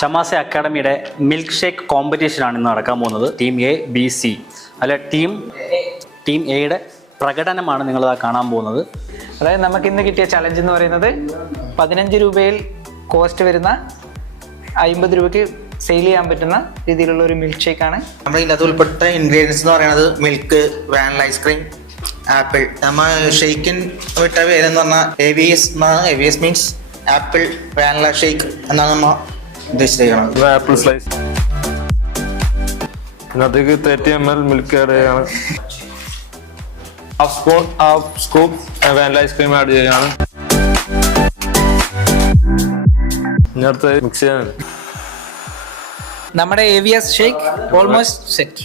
ഷമാസ അക്കാഡമിയുടെ milk shake കോമ്പറ്റീഷനാണ് ഇന്ന് നടക്കാൻ പോകുന്നത്. ടീം എ, ബി, സി അല്ല ടീം എയുടെ പ്രകടനമാണ് നിങ്ങളിതാ കാണാൻ പോകുന്നത്. അതായത് നമുക്ക് ഇന്ന് കിട്ടിയ ചലഞ്ച് എന്ന് പറയുന്നത് 15 രൂപയിൽ കോസ്റ്റ് വരുന്ന 50 രൂപയ്ക്ക് സെയിൽ ചെയ്യാൻ പറ്റുന്ന രീതിയിലുള്ള ഒരു മിൽക്ക് ഷേക്കാണ്. നമ്മൾ ഇതിനകത്ത് ഉൾപ്പെട്ട ഇൻഗ്രീഡിയൻസ് എന്ന് പറയുന്നത് മിൽക്ക്, വാനില ഐസ്ക്രീം, ആപ്പിൾ. നമ്മൾ ഷെയ്ക്കിൻ വിട്ട പേരെന്ന് പറഞ്ഞാൽ AVS means apple vanilla shake എന്നാണ് നമ്മൾ ഉദ്ദേശിച്ചിരിക്കുന്നത്. ആപ്പിൾ സ്ലൈസ്, ഇതിനകത്തേക്ക് 30 ml മിൽക്ക് ആഡ് ചെയ്യാണ്. Half scoop vanilla ice cream add ചെയ്യാണ്. ഇതിനകത്ത് മിക്സ് ചെയ്യാൻ നമ്മുടെ AVS ഷേക്ക് ഓൾമോസ്റ്റ് സെറ്റ്.